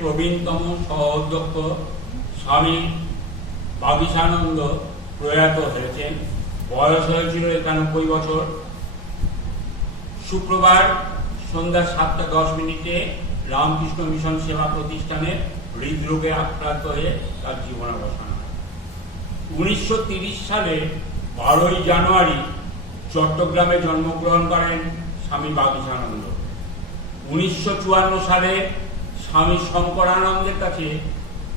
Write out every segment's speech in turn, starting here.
প্রবীণতম সহ অধ্যক্ষ স্বামী বাগীশানন্দ প্রয়াত হয়েছেন। বয়স হয়েছিল 91 বছর। শুক্রবার সন্ধ্যা 7:10 রামকৃষ্ণ মিশন সেবা প্রতিষ্ঠানে হৃদরোগে আক্রান্ত হয়ে তার জীবনাবসান হয়। 1930 সালে 12 জানুয়ারি চট্টগ্রামে জন্মগ্রহণ করেন স্বামী বাগীশানন্দ। 1954 সালে স্বামী শঙ্করানন্দের কাছে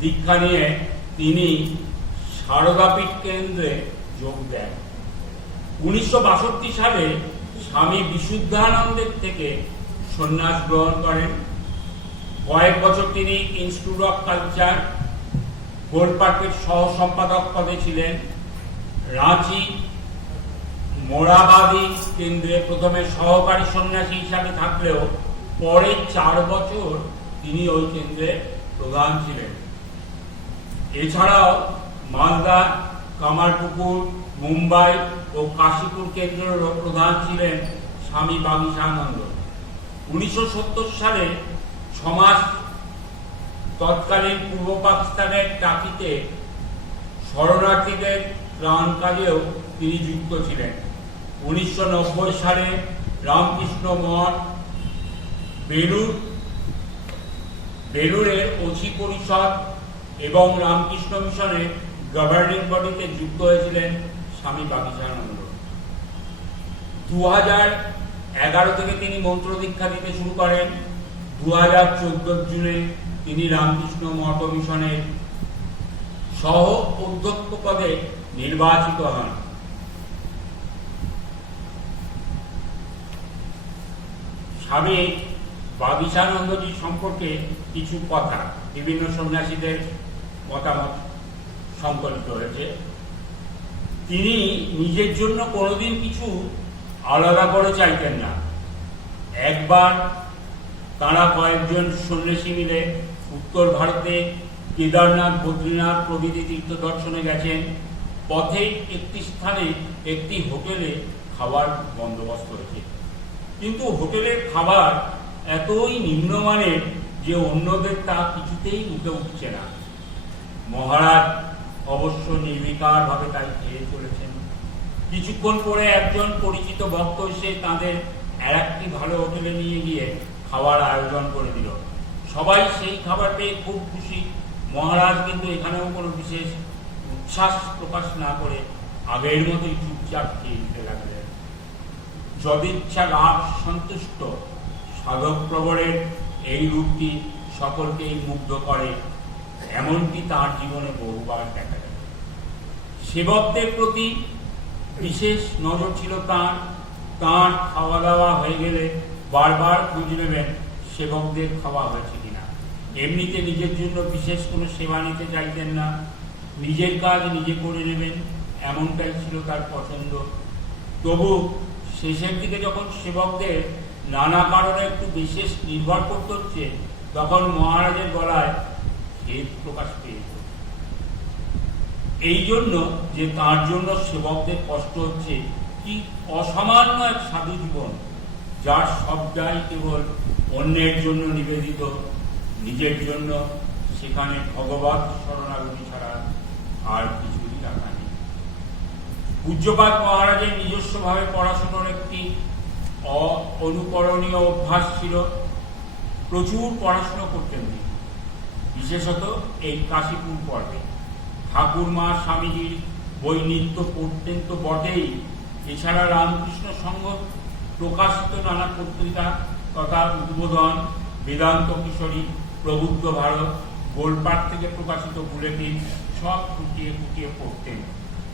দীক্ষা নিয়ে তিনি সারদাপীঠ কেন্দ্রে যোগ দেন। 1962 সালে স্বামী বিশুদ্ধানন্দের থেকে সন্ন্যাস গ্রহণ করেন। কয়েক বছর তিনি ইনস্টিটিউট অফ কালচার গোলপার্কের সহ সম্পাদক পদে ছিলেন। রাঁচি মোরাবাদী কেন্দ্রে প্রথমে সহকারী সন্ন্যাসী হিসাবে থাকলেও পরে 4 বছর তিনি ওই কেন্দ্রে প্রধান ছিলেন। এছাড়াও মালদা, কামারপুকুর, মুম্বাই ও কাশীপুর কেন্দ্রেরও প্রধান ছিলেন স্বামী বাগীশানন্দ। 1970 সালে সমাজ তৎকালীন পূর্ব পাকিস্তানের টাকিতে শরণার্থীদের ত্রাণ কাজেও তিনি যুক্ত ছিলেন। 1990 সালে রামকৃষ্ণ মঠ বেলুরের অচি পরিষদ এবং রামকৃষ্ণ মিশনের গভর্নিং বডিতে যুক্ত হয়েছিলেন স্বামী বাগীশানন্দ। 2011 থেকে তিনি মন্ত্র দীক্ষা দিতে শুরু করেন। 2014 জুনে তিনি রামকৃষ্ণ মঠ মিশনের সহ অধ্যক্ষ পদে নির্বাচিত হন। স্বামী বাগীশানন্দজি সম্পর্কে কিছু কথা বিভিন্ন সন্ন্যাসীদের মতামত সংকলিত হয়েছে। তিনি নিজের জন্য কোনোদিন কিছু আলাদা করে চাইতেন না। একবার তাঁরা কয়েকজন সন্ন্যাসী মিলে উত্তর ভারতে কেদারনাথ, বদ্রীনাথ প্রভৃতি তীর্থ দর্শনে গেছেন। পথে একটি স্থানে একটি হোটেলে খাবার বন্দোবস্ত হয়েছে, কিন্তু হোটেলের খাবার এতই নিম্নমানের যে অন্যদের তা কিছুতেই মুখে উঠছে না। মহারাজ অবশ্য নির্বিকার ভাবে তাই খেয়ে চলেছেন। কিছুক্ষণ পরে একজন পরিচিত ভক্ত এসে তাদের আর একটি ভালো হোটেলে নিয়ে গিয়ে খাবার আয়োজন করে দিল। সবাই সেই খাবার পেয়ে খুব খুশি। মহারাজ কিন্তু এখানেও কোনো বিশেষ উচ্ছ্বাস প্রকাশ না করে আগের মতোই চুপচাপ খেয়ে দিতে লাগলেন। যদিচ্ছা লাভ সন্তুষ্ট সাধক প্রবরের এই রূপটি সকলকেই মুগ্ধ করে, এমনকি তার জীবনে বহুবার দেখা যায়। সেবকদের প্রতি বিশেষ নজর ছিল তাঁর। খাওয়া দাওয়া হয়ে গেলে বারবার খোঁজ নেবেন সেবকদের খাওয়া হয়েছে কিনা। এমনিতে নিজের জন্য বিশেষ কোনো সেবা নিতে চাইতেন না। নিজের কাজ নিজে করে নেবেন, এমনটাই ছিল তার পছন্দ। তবু শেষের দিকে যখন সেবকদের নানা কারণে একটু বিশেষ নির্ভর করতে হচ্ছে, তখন মহারাজের গলায় খেদ প্রকাশ পেয়েছে। এই জন্য যে তার জন্য সেবকদের কষ্ট হচ্ছে, কি অসামান্য এক সাধু জীবন, যার সবটাই কেবল অন্যের জন্য নিবেদিত, নিজের জন্য সেখানে ভগবত শরণাগতি ছাড়া আর কিছুই রাখা নেই। পূজ্যপাদ মহারাজের নিজস্বভাবে পড়াশোনার একটি অনুকরণীয় অভ্যাস ছিল। প্রচুর পড়াশোনা করতেন তিনি, বিশেষত এই কাশীপুর পর্বে। ঠাকুরমা স্বামীজির বই নিত্য পড়তেন তো বটেই, এছাড়া রামকৃষ্ণ সংঘ প্রকাশিত নানা পত্রিকা তথা উদ্বোধন, বেদান্ত কিশোরী, প্রবুদ্ধ ভারত, গোলপাট থেকে প্রকাশিত বুলেটিন সব খুঁটিয়ে খুঁটিয়ে পড়তেন।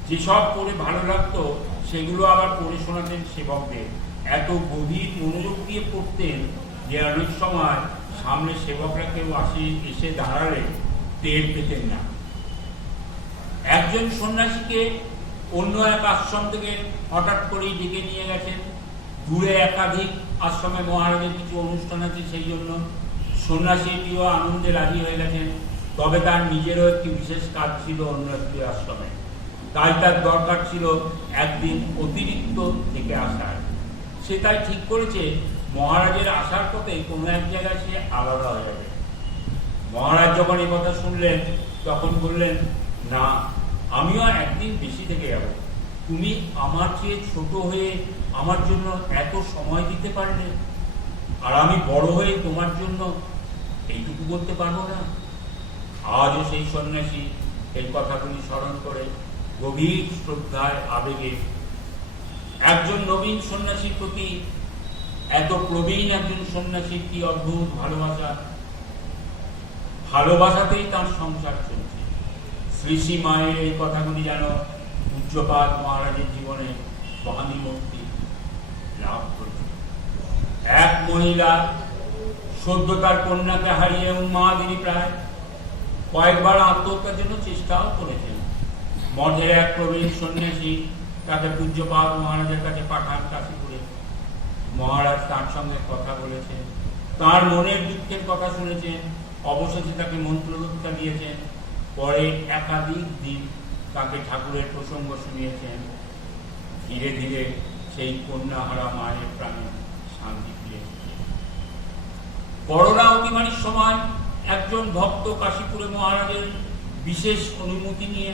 যেসব পড়ে ভালো লাগতো সেগুলো আবার পড়ে শোনাতেন সেবকদের। এত গভীর মনোযোগ দিয়ে পড়তেন যে অনেক সময় সামনে সেবকরা কেউ এসে দাঁড়ালে টের পেতেন না। একজন সন্ন্যাসীকে অন্য এক আশ্রম থেকে হঠাৎ করেই ডেকে নিয়ে গেছেন। দূরে একাধিক আশ্রমে মহারাজের কিছু অনুষ্ঠান আছে, সেই জন্য সন্ন্যাসীটিও আনন্দে রাজি হয়ে গেছেন। তবে তার নিজেরও একটি বিশেষ কাজ ছিল অন্য একটি আশ্রমে, তাই তার দরকার ছিল একদিন অতিরিক্ত থেকে আসার। সে তাই ঠিক করেছে মহারাজের আসার পথে কোনো এক জায়গায় সে আলাদা হয়ে যাবে। মহারাজ যখন এই কথা শুনলেন তখন বললেন, না, আমিও একদিন বেশি থেকে যাব। তুমি আমার চেয়ে ছোট হয়ে আমার জন্য এত সময় দিতে পারলে, আর আমি বড় হয়ে তোমার জন্য এইটুকু করতে পারবো না? আজও সেই সন্ন্যাসী এই কথাগুলি স্মরণ করে গভীর শ্রদ্ধায় আবেগে একজন নবীন সন্ন্যাসীর প্রতি এত প্রবীণ একজন সন্ন্যাসীর কি অদ্ভুত ভালোবাসা, ভালোবাসাতেই তার সংসার চলছে। শ্রী শ্রী মায়ের এই কথাগুলি যেন পূজ্যপাদ মহারাজের জীবনে সহানুভূতি লাভ করেছে। এক মহিলা সদ্য তার কন্যাকে হারিয়ে উন্মাদিনী প্রায় কয়েকবার আত্মহত্যার জন্য চেষ্টাও করেছেন। মঠের এক প্রবীণ সন্ন্যাসী তাকে পূজ্যপাদ মহারাজের কাছে পাঠান কাশীপুরে। মহারাজ তার সঙ্গে কথা বলেছেন, তার মনের দুঃখের কথা শুনেছেন, অবশেষে তাকে মন্ত্রদীক্ষা দিয়েছেন। পরে একাধিক দিন তাকে ঠাকুরের প্রসঙ্গ শুনিয়েছেন। ধীরে ধীরে সেই কন্যাহারা মায়ের প্রাণে শান্তি ফিরে এসেছে। করোনা অতিমারির সময় একজন ভক্ত কাশীপুরে মহারাজের বিশেষ অনুমতি নিয়ে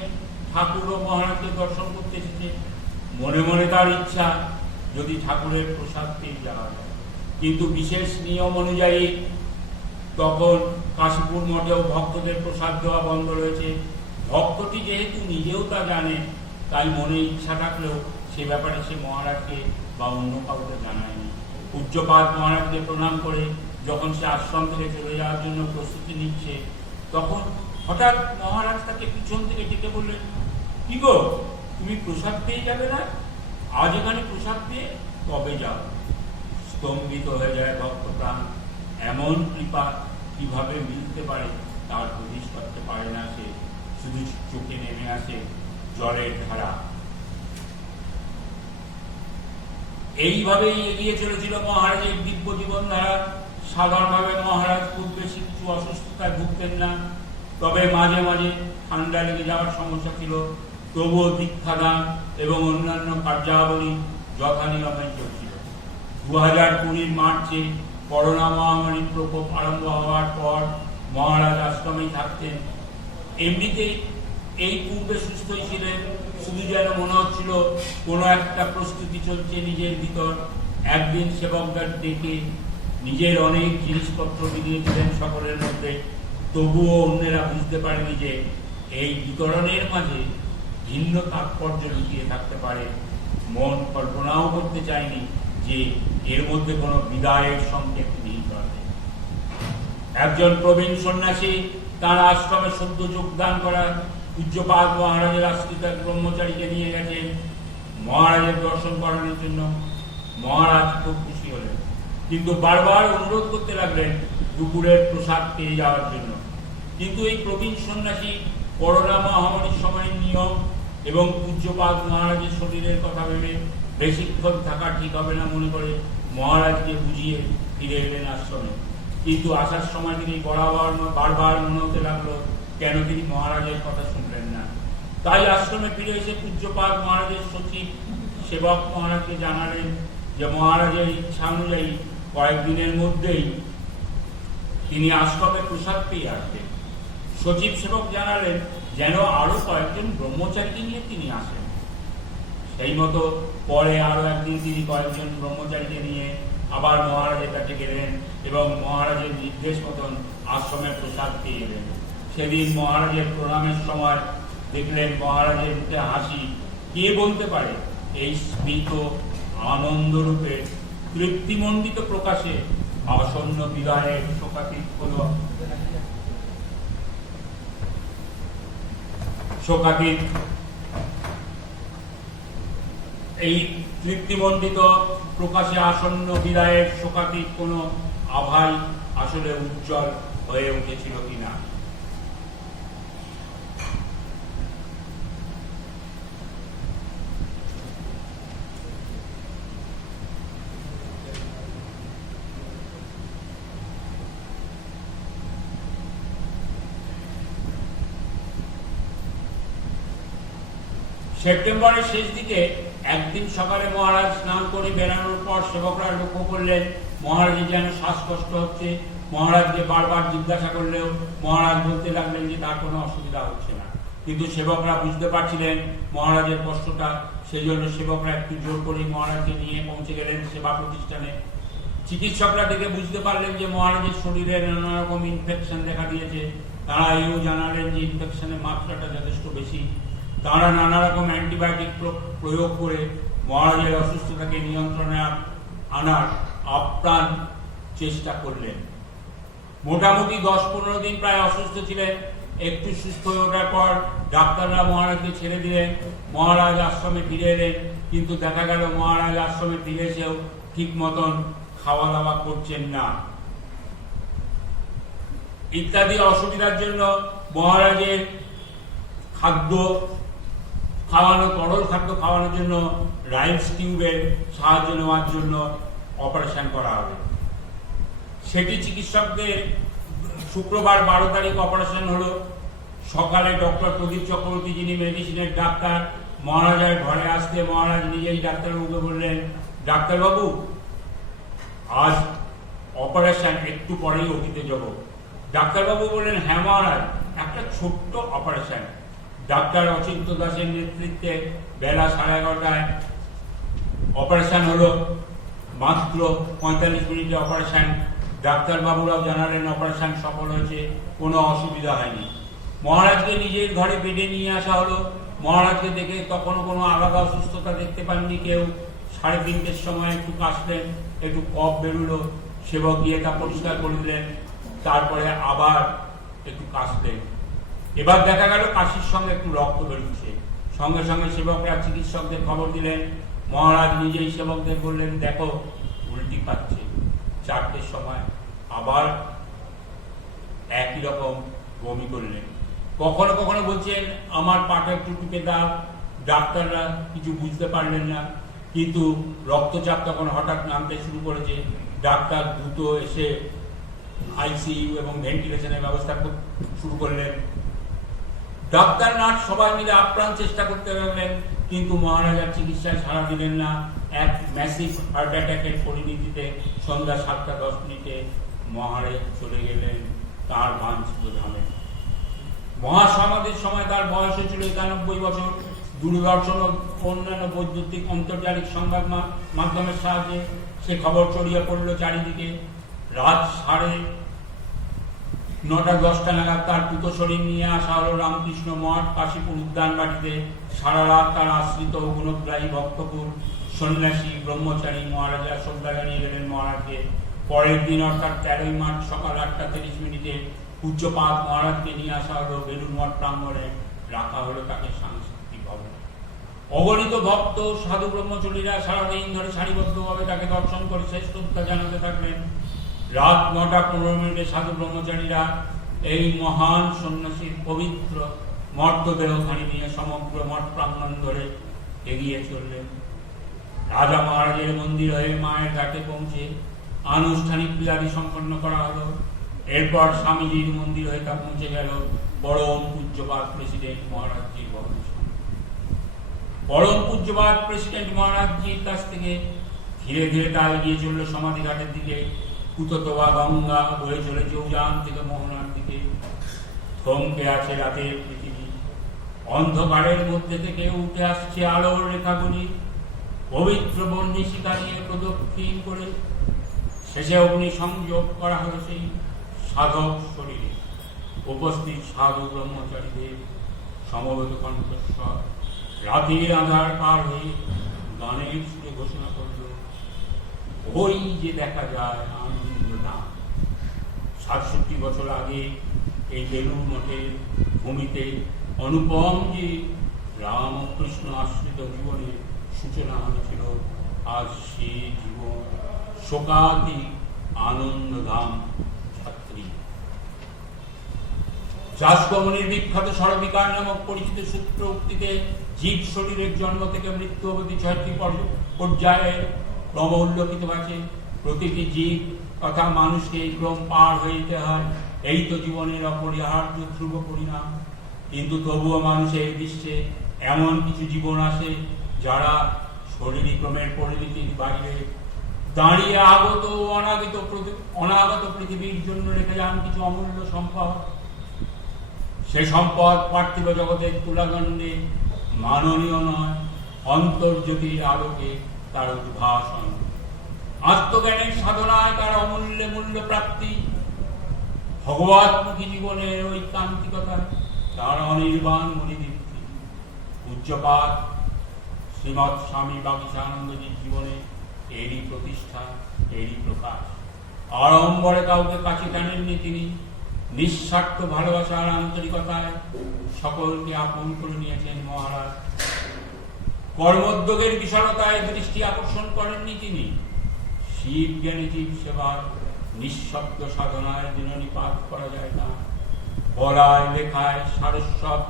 ঠাকুর ও মহারাজকে দর্শন করতে এসেছে। মনে মনে তার ইচ্ছা যদি ঠাকুরের প্রসাদ পেয়ে যাওয়া যায়, কিন্তু বিশেষ নিয়ম অনুযায়ী তখন কাশীপুর মঠেও ভক্তদের প্রসাদ দেওয়া বন্ধ রয়েছে। ভক্তটি যেহেতু নিজেও তা জানে, তাই মনে ইচ্ছা থাকলেও সে ব্যাপারে সে মহারাজকে বা অন্য কাউকে জানায়নি। পূজ্যপাদ মহারাজকে প্রণাম করে যখন সে আশ্রম থেকে চলে যাওয়ার জন্য প্রস্তুতি নিচ্ছে, তখন হঠাৎ মহারাজ তাকে পিছন থেকে ডেকে বললেন, কি গো, তুমি প্রসাদ পেয়ে যাবে না? আজ এখানে প্রসাদ পেয়ে কবে যাও? স্তম্ভিত হয়ে যায় ভক্ত প্রাণ। এমন কৃপা কিভাবে মিলতে পারে তার হদিশ করতে পারে না সে। শুধু চোখে নেমে আসে জলের ধারা। এইভাবেই এগিয়ে চলেছিল মহারাজের দিব্য জীবন ধারা। সাধারণভাবে মহারাজ খুব বেশি কিছু অসুস্থতায় ভুগতেন না, তবে মাঝে মাঝে ঠান্ডা লেগে যাওয়ার সমস্যা ছিল। তবুও দীক্ষাদান এবং অন্যান্য কার্যাবলী যথানিয়মে চলছিল। 2020 মার্চে করোনা মহামারীর প্রকোপ আরম্ভ হওয়ার পর মহারাজ আশ্রমেই থাকতেন। এমনিতেই এই পূর্বে সুস্থই ছিলেন, শুধু যেন মনে হচ্ছিল কোনো একটা প্রস্তুতি চলছে নিজের ভিতর। একদিন সেবকদের ডেকে নিজের অনেক জিনিসপত্র বিলিয়ে দিলেন সকলের মধ্যে। তবুও অন্যেরা বুঝতে পারেনি যে এই বিতরণের মাঝে ভিন্ন তাৎপর্য লুকিয়ে থাকতে পারে। মন কল্পনাও করতে চায়নি যে এর মধ্যে কোনো বিদায়ের সংকেত নিহিত আছে। একজন প্রবীণ সন্ন্যাসী তার আশ্রমে সদ্য যোগদান করা পূজ্যপাদ মহারাজের আশ্রিত এক ব্রহ্মচারীকে নিয়ে গেছেন মহারাজের দর্শন করানোর জন্য। মহারাজ খুব খুশি হলেন, কিন্তু বারবার অনুরোধ করতে লাগলেন দুপুরের প্রসাদ পেয়ে যাওয়ার জন্য। কিন্তু এই প্রবীণ সন্ন্যাসী করোনা মহামারীর সময়ের নিয়ম এবং পূজ্যপাদ মহারাজের শরীরের কথা ভেবে বেশিক্ষণ থাকা ঠিক হবে না মনে করে মহারাজকে বুঝিয়ে ফিরে এলেন আশ্রমে। কিন্তু আসার সময় তিনি বারবার মনে হতে লাগলো কেন তিনি মহারাজের কথা শুনলেন না। তাই আশ্রমে ফিরে এসে পূজ্যপাদ মহারাজের সচিব সেবক মহারাজকে জানালেন যে মহারাজের ইচ্ছা অনুযায়ী কয়েকদিনের মধ্যেই তিনি আশ্রমে প্রসাদ পেয়ে আসবেন। সচিব সেবক জানালেন যেন আরো কয়েকজন ব্রহ্মচারীকে নিয়ে তিনি আসেন। সেই মতো পরে আরো একদিন তিনি কয়েকজন ব্রহ্মচারীকে নিয়ে আবার মহারাজের কাছে গেলেন এবং মহারাজের নির্দেশ মতন আশ্রমে প্রসাদ পেয়ে এলেন। সেদিন মহারাজের প্রণামের সময় দেখলেন মহারাজের মুখে হাসি। কে বলতে পারে এই স্মিত আনন্দরূপে তৃপ্তিমণ্ডিত প্রকাশে আসন্ন বিদায়ের শোকাতীত এই তৃপ্তিমণ্ডিত প্রকাশে আসন্ন বিদায়ের শোকাতীত কোন আভাই আসলে উজ্জ্বল হয়ে উঠেছিল কিনা। সেপ্টেম্বরের শেষ দিকে একদিন সকালে মহারাজ স্নান করে বেরানোর পর সেবকরা লক্ষ্য করলেন মহারাজের যেন শ্বাসকষ্ট হচ্ছে। মহারাজকে বারবার জিজ্ঞাসা করলেও মহারাজ বলতে লাগলেন যে তার কোনো অসুবিধা হচ্ছে না, কিন্তু সেবকরা বুঝতে পারছিলেন মহারাজের কষ্টটা, সেই জন্য সেবকরা একটু জোর করে মহারাজকে নিয়ে পৌঁছে গেলেন সেবা প্রতিষ্ঠানে। চিকিৎসকরা দেখে বুঝতে পারলেন যে মহারাজের শরীরে নানা রকম ইনফেকশন দেখা দিয়েছে। তারা এও জানালেন যে ইনফেকশনের মাত্রাটা যথেষ্ট বেশি। তারা নানা রকম অ্যান্টিবায়োটিক প্রয়োগ করে মহারাজের অসুস্থতাকে নিয়ন্ত্রণে আনার আপ্রাণ চেষ্টা করলেন। মোটামুটি 10-15 দিন প্রায় অসুস্থ ছিলেন। একটু সুস্থ হয়ে ওঠার পর ডাক্তাররা মহারাজকে ছেড়ে দিলেন। মহারাজ আশ্রমে ফিরে এলেন, কিন্তু দেখা গেল মহারাজ আশ্রমে ফিরে এসেও ঠিক মতন খাওয়া দাওয়া করছেন না ইত্যাদি অসুবিধার জন্য মহারাজের খাদ্য খাওয়ানো, তরল খাদ্য খাওয়ানোর জন্য রাইস টিউবের সাহায্য নেওয়ার জন্য অপারেশন করা হবে। সেটি চিকিৎসকদের শুক্রবার 12 তারিখ অপারেশন হলো। সকালে ডক্টর প্রদীপ চক্রবর্তী, যিনি মেডিসিনের ডাক্তার, মহারাজের ঘরে আসতে মহারাজ নিজেই ডাক্তারবাবুকে বললেন, ডাক্তারবাবু আজ অপারেশন, একটু পরেই ওটিতে যাব। ডাক্তারবাবু বললেন, হ্যাঁ মহারাজ, একটা ছোট্ট অপারেশন। ডাক্তার অচিন্ত দাসের নেতৃত্বে বেলা 11:30টায় অপারেশন হলো। মাত্র 45 মিনিটে অপারেশন। ডাক্তারবাবুরাও জানালেন অপারেশন সফল হয়েছে, কোনো অসুবিধা হয়নি। মহারাজকে নিজের ঘরে বেডে নিয়ে আসা হলো। মহারাজকে দেখে তখনও কোনো আলাদা অসুস্থতা দেখতে পাননি কেউ। 3:30টার সময় একটু কাশলেন, একটু কফ বেরুলো, সেবক গিয়ে তা পরিষ্কার করে দিলেন। তারপরে আবার একটু কাশলেন। এবার দেখা গেল কাশির সঙ্গে একটু রক্ত বেরোচ্ছে। সঙ্গে সঙ্গে সেবকরা চিকিৎসকদের খবর দিলেন। মহারাজ নিজেই সেবকদের বললেন, দেখো উল্টি পাচ্ছে। 4টের সময় আবার একই রকম বমি করলেন। কখনো কখনো বলছেন, আমার পাটা একটু টিপে দাও। ডাক্তাররা কিছু বুঝতে পারলেন না, কিন্তু রক্তচাপ তখন হঠাৎ নামতে শুরু করেছে। ডাক্তার দ্রুত এসে আইসিইউ এবং ভেন্টিলেশনের ব্যবস্থা শুরু করলেন। ডাক্তার নার্স সবাই মিলে আপ্রাণ চেষ্টা করতে লাগলেন, কিন্তু মহারাজার চিকিৎসায় সাড়া দিলেন না। এক ম্যাসিভ হার্ট অ্যাটাকের পরিণতিতে সন্ধ্যা 7:10 মহারাজ চলে গেলেন তার বাঞ্ছিত ধামে। মহাসমাধির সময় তার বয়স হয়েছিল 91 বছর। দূরদর্শন ও অন্যান্য বৈদ্যুতিক আন্তর্জাতিক সংবাদ মাধ্যমের সাহায্যে সে খবর ছড়িয়ে পড়ল চারিদিকে। রাত 9:10 নাগাদ তার পুত শরীর নিয়ে আসা হলো রামকৃষ্ণ মঠ, কাশীপুর উদ্যান বাটিতে। সারা রাত তার আশ্রিত ও গুণগ্রাহী ভক্তপুর সন্ন্যাসী ব্রহ্মচারী মহারাজা শ্রদ্ধা জানিয়ে গেলেন মহারাজকে। পরের দিন অর্থাৎ 13ই মার্চ সকাল 8:30 পূজ্যপাদ মহারাজকে নিয়ে আসা হলো বেলুড় মঠ প্রাঙ্গণে। রাখা হলো তাকে সাংস্কৃতিক ভবনে। অগণিত ভক্ত সাধু ব্রহ্মচারীরা সারাদিন ধরে সারিবদ্ধভাবে তাকে দর্শন করে শেষ শ্রদ্ধা জানাতে থাকলেন। রাত 9:15 সাধু ব্রহ্মচারীরা এই মহান সন্ন্যাসীর পবিত্র মর্তদেহখানি নিয়ে সমগ্র মঠ প্রাঙ্গণ ধরে এগিয়ে চললেন। রাজা মহারাজের মন্দির হয়ে মায়ের ঘাটে পৌঁছে আনুষ্ঠানিক ক্রিয়াদি সম্পন্ন করা হলো। এরপর স্বামীজির মন্দির হয়ে তা পৌঁছে গেল পরম পূজ্যপাদ প্রেসিডেন্ট মহারাজজির ভবনে। পরম পূজ্যপাদ প্রেসিডেন্ট মহারাজজির কাছ থেকে ধীরে ধীরে তা এগিয়ে চলল সমাধিঘাটের দিকে। কুততোয়া গঙ্গা বয়ে চলেছে উজান থেকে মোহনার দিকে। থমকে আছে রাতের পৃথিবী। অন্ধকারের মধ্যে থেকে উঠে আসছে আলোর রেখাগুলি। পবিত্র বন্যিশিকা নিয়ে প্রদক্ষিণ করে শেষে অগ্নি সংযোগ করা হলো সেই সাধক শরীরে। উপস্থিত সাধু ব্রহ্মচারীদের সমবেত কণ্ঠস্বর রাতের আধার পার হয়ে গানের সুরে ঘোষণা করল, ওই যে দেখা যায় আনন্দধাম। 67 বছর আগে এই বেলুড় মঠের ভূমিতে অনুপম যে রামকৃষ্ণ আশ্রিত জীবনের সূচনা হয়েছিল, আজ সে জীবন শোকাতীত আনন্দধাম ছাত্রী। যাসকমণির বিখ্যাত সরবিকার নামক পরিচিত সূত্র উক্তিতে জীব শরীরের জন্ম থেকে মৃত্যু অবধি 6টি পর্যায়ে ক্রম উল্লেখিত আছে। প্রতিটি জীব তথা মানুষকে এই ক্রম পার হয়ে যেতে হয়। এই তো জীবনের অপরিহার্য ধ্রুব পরিণাম। কিন্তু তবুও মানুষের দৃশ্যে এমন কিছু জীবন আসে যারা শরীরী ক্রমের পরিণতির বাইরে দাঁড়িয়ে আগত ও অনাগত পৃথিবীর জন্য রেখে যান কিছু অমূল্য সম্পদ। সে সম্পদ পার্থিব জগতের তুলাদণ্ডে মাননীয় নয়, অন্তর্জ্যোতির আলোকে তার উদ্ভাসন, আত্মজ্ঞানের সাধনায় তার অমূল্য মূল্য প্রাপ্তি, ভগবৎমুখী জীবনের ঐকান্তিকতা তার অনির্বাণ মণিদীপ্তি। পূজ্যপাদ শ্রীমৎ স্বামী বাগীশানন্দজির জীবনে এরই প্রতিষ্ঠা, এরই প্রকাশ। আড়ম্বরে কাউকে কাছে টানেননি তিনি, নিঃস্বার্থ ভালোবাসার আন্তরিকতায় সকলকে আপন করে নিয়েছেন মহারাজ। কর্মোদ্যোগের বিশালতায় দৃষ্টি আকর্ষণ করেননি তিনি, শিব জ্ঞানী জীব সেবার নিঃশব্দ সাধনায় দিননিপাত করা যায় না। বলায় লেখায় সারস্বত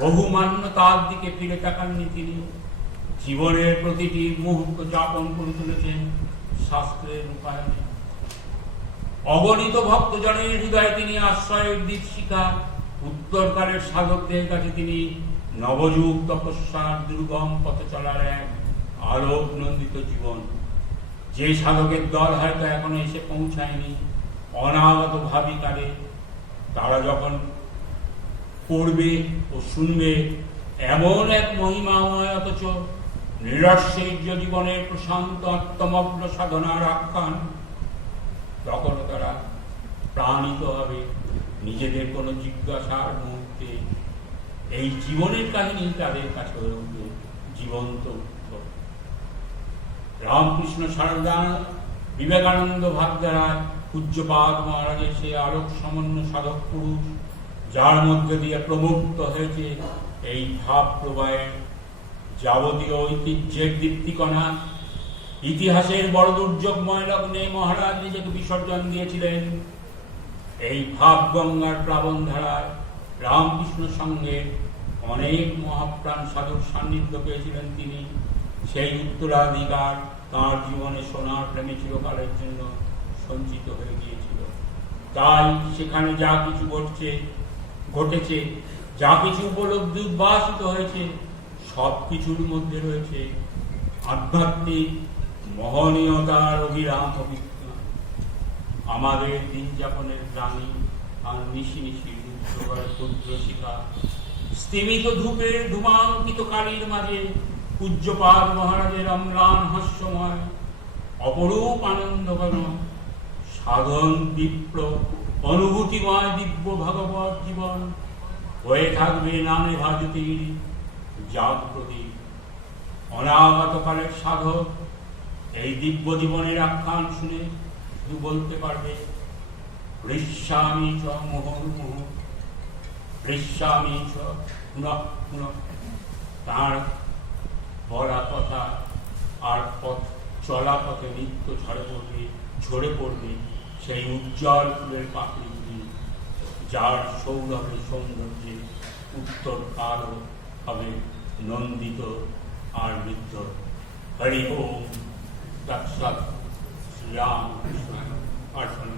বহুমান্যতার দিকে ফিরে তাকাননি তিনি, জীবনের প্রতিটি মুহূর্ত যাপন করে তুলেছেন শাস্ত্রের রূপায়ণে। অগণিত ভক্তজনের হৃদয়ে তিনি আশ্রয়ের দীপশিখা, উত্তরকালের সাধকদের কাছে তিনি নবযুগ তপস্যার দুর্গম পথে চলার এক আলোক নন্দিত জীবন। যে সাধকের দল হয়তো এখনো এসে পৌঁছায়নি, অনাগত ভাবিকালে তারা যখন পড়বে ও শুনবে এমন এক মহিমাময় অথচ নিরস্বৈর্য জীবনের প্রশান্ত আত্মমগ্ন সাধনার আখ্যান, তখনও তারা প্রাণিত হবে নিজেদের কোনো জিজ্ঞাসার মুহূর্তে। এই জীবনের কাহিনী তাদের কাছে হয়ে উঠবে জীবন্ত উত্তর। রামকৃষ্ণ সারদা বিবেকানন্দ ভাবধারায় পূজ্যপাদ মহারাজের সেই আলোক সমন্য সাধক পুরুষ, যার মধ্যে দিয়ে প্রমুক্ত হয়েছে এই ভাব প্রবাহের যাবতীয় ঐতিহ্যের দীপ্তিকণা। ইতিহাসের বড় দুর্যোগময় লগ্নে মহারাজ নিজেকে বিসর্জন দিয়েছিলেন। এই ভাব গঙ্গার প্লাবন ধারায় রামকৃষ্ণ সঙ্গে অনেক মহাপ্রাণ সাধুর সান্নিধ্য পেয়েছিলেন তিনি। সেই উত্তরাধিকার তাঁর জীবনে সোনার প্রেমে চিরকালের জন্য সঞ্চিত হয়ে গিয়েছিল। তাই সেখানে যা কিছু ঘটেছে, যা কিছু উপলব্ধি উদ্ভাসিত হয়েছে, সব কিছুর মধ্যে রয়েছে আধ্যাত্মিক মহনীয়তার অবিরাম অভিজ্ঞতা। আমাদের দিন যাপনের গ্রামী আর নিশি নিশি ক্ষুদ্র শিখা, স্তিমিত ধূপের ধূমাঙ্কিত কালীর মাঝে পূজ্যপাদ মহারাজের অম্লান হাস্যময় অপরূপ আনন্দঘন সাধন বিপ্র অনুভূতিময় দিব্য ভগবত জীবন হয়ে থাকবে নামে ভাজতির জাগ প্রদীপ। অনাগতকালের সাধক এই দিব্য জীবনের আখ্যান শুনে শুধু বলতে পারবে হৃষ্যামি চ মুহুর্মুহ, হৃষ্যামি চ পুনঃ পুনঃ। তাঁর বলা কথা আর চলা পথে নিত্য ঝরে পড়বে সেই উজ্জ্বল ফুলের পাপড়িগুলি, যার সৌরভে সৌন্দর্যে উত্তর কালও হবে নন্দিত আর বৃদ্ধ। হরি ওম তৎসৎ। শ্রীরাম কৃষ্ণ অর্পণ।